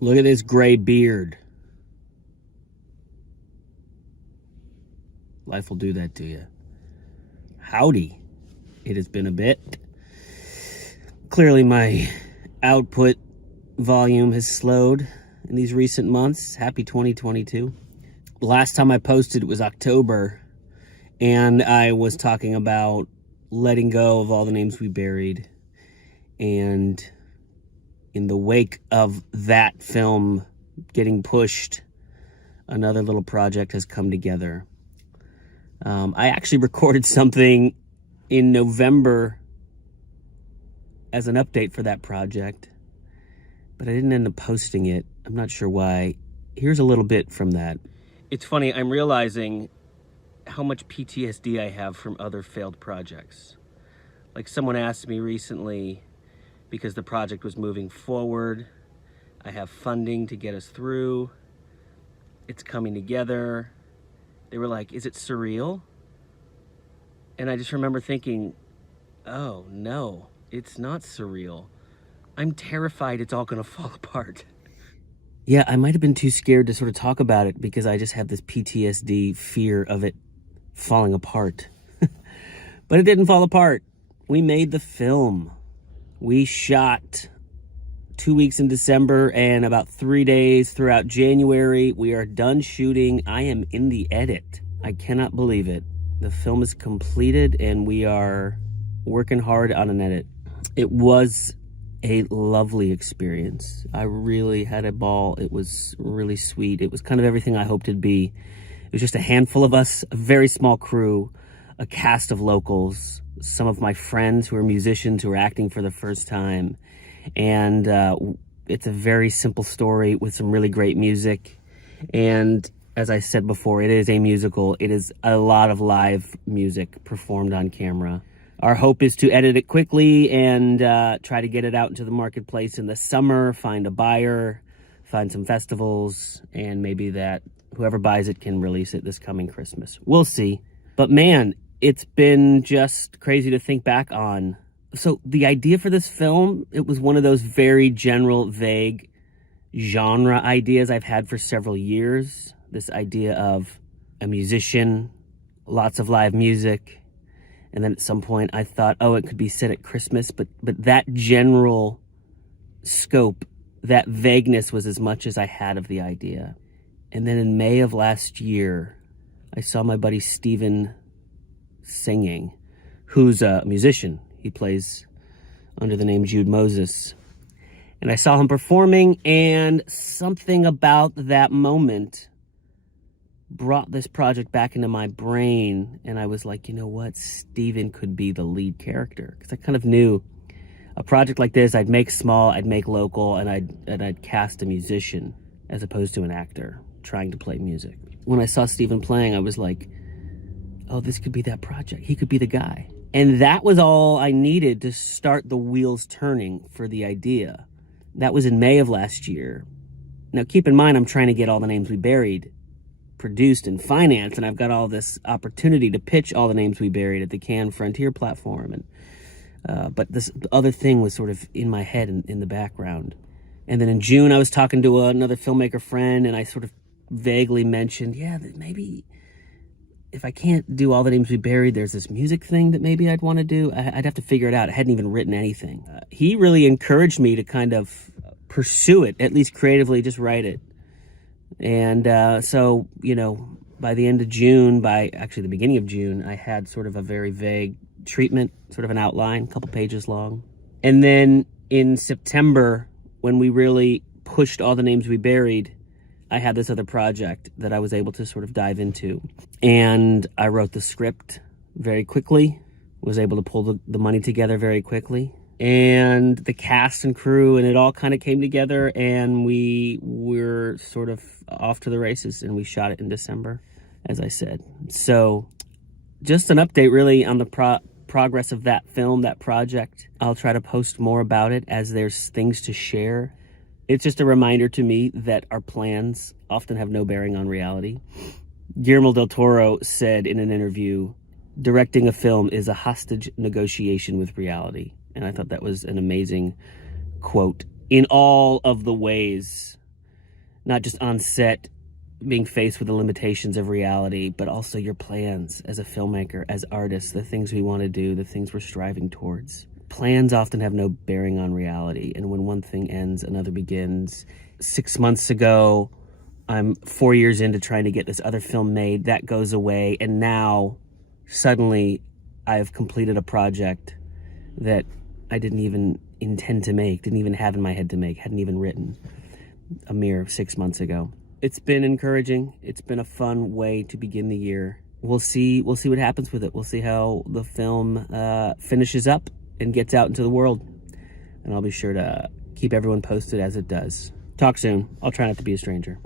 Look at this gray beard. Life will do that to you. Howdy. It has been a bit. Clearly my output volume has slowed in these recent months. Happy 2022. The last time I posted was October, and I was talking about letting go of all the names we buried. And in the wake of that film getting pushed, another little project has come together. I actually recorded something in November as an update for that project, but I didn't end up posting it. I'm not sure why. Here's a little bit from that. It's funny, I'm realizing how much PTSD I have from other failed projects. Like, someone asked me recently, because the project was moving forward, I have funding to get us through, it's coming together. They were like, is it surreal? And I just remember thinking, oh no, it's not surreal. I'm terrified it's all gonna fall apart. Yeah, I might have been too scared to sort of talk about it because I just have this PTSD fear of it falling apart. But it didn't fall apart. We made the film. We shot 2 weeks in December and about 3 days throughout January. We are done shooting. I am in the edit. I cannot believe it. The film is completed and we are working hard on an edit. It was a lovely experience. I really had a ball. It was really sweet. It was kind of everything I hoped it'd be. It was just a handful of us, a very small crew, a cast of locals, some of my friends who are musicians who are acting for the first time. And it's a very simple story with some really great music. And as I said before, it is a musical. It is a lot of live music performed on camera. Our hope is to edit it quickly and try to get it out into the marketplace in the summer, find a buyer, find some festivals, and maybe that whoever buys it can release it this coming Christmas. We'll see. But man, it's been just crazy to think back on. So the idea for this film, it was one of those very general, vague genre ideas I've had for several years. This idea of a musician, lots of live music. And then at some point I thought, oh, it could be set at Christmas. But that general scope, that vagueness was as much as I had of the idea. And then in May of last year, I saw my buddy Steven singing, who's a musician. He plays under the name Jude Moses. And I saw him performing, and something about that moment brought this project back into my brain. And I was like, you know what? Steven could be the lead character. Because I kind of knew a project like this, I'd make small, I'd make local, and I'd cast a musician as opposed to an actor trying to play music. When I saw Steven playing, I was like, oh, this could be that project. He could be the guy. And that was all I needed to start the wheels turning for the idea. That was in May of last year. Now, keep in mind, I'm trying to get All the Names We Buried produced and financed, and I've got all this opportunity to pitch All the Names We Buried at the Cannes Frontier platform. And but this other thing was sort of in my head in the background. And then in June, I was talking to another filmmaker friend, and I sort of vaguely mentioned, yeah, that maybe if I can't do All the Names We Buried, there's this music thing that maybe I'd want to do. I'd have to figure it out. I hadn't even written anything. He really encouraged me to kind of pursue it, at least creatively, just write it. And so, you know, by the end of June, by actually the beginning of June, I had sort of a very vague treatment, sort of an outline, a couple pages long. And then in September, when we really pushed All the Names We Buried, I had this other project that I was able to sort of dive into. And I wrote the script very quickly, was able to pull the money together very quickly. And the cast and crew, and it all kind of came together, and we were sort of off to the races, and we shot it in December, as I said. So just an update really on the progress of that film, that project. I'll try to post more about it as there's things to share. It's just a reminder to me that our plans often have no bearing on reality. Guillermo del Toro said in an interview, directing a film is a hostage negotiation with reality. And I thought that was an amazing quote in all of the ways not just on set being faced with the limitations of reality, but also your plans as a filmmaker, as artists, the things we want to do, the things we're striving towards. Plans often have no bearing on reality, and when one thing ends, another begins. 6 months ago, I'm 4 years into trying to get this other film made. That goes away, and now, suddenly, I've completed a project that I didn't even intend to make, didn't even have in my head to make, hadn't even written a mere 6 months ago. It's been encouraging. It's been a fun way to begin the year. We'll see what happens with it. We'll see how the film finishes up and gets out into the world. And I'll be sure to keep everyone posted as it does. Talk soon. I'll try not to be a stranger.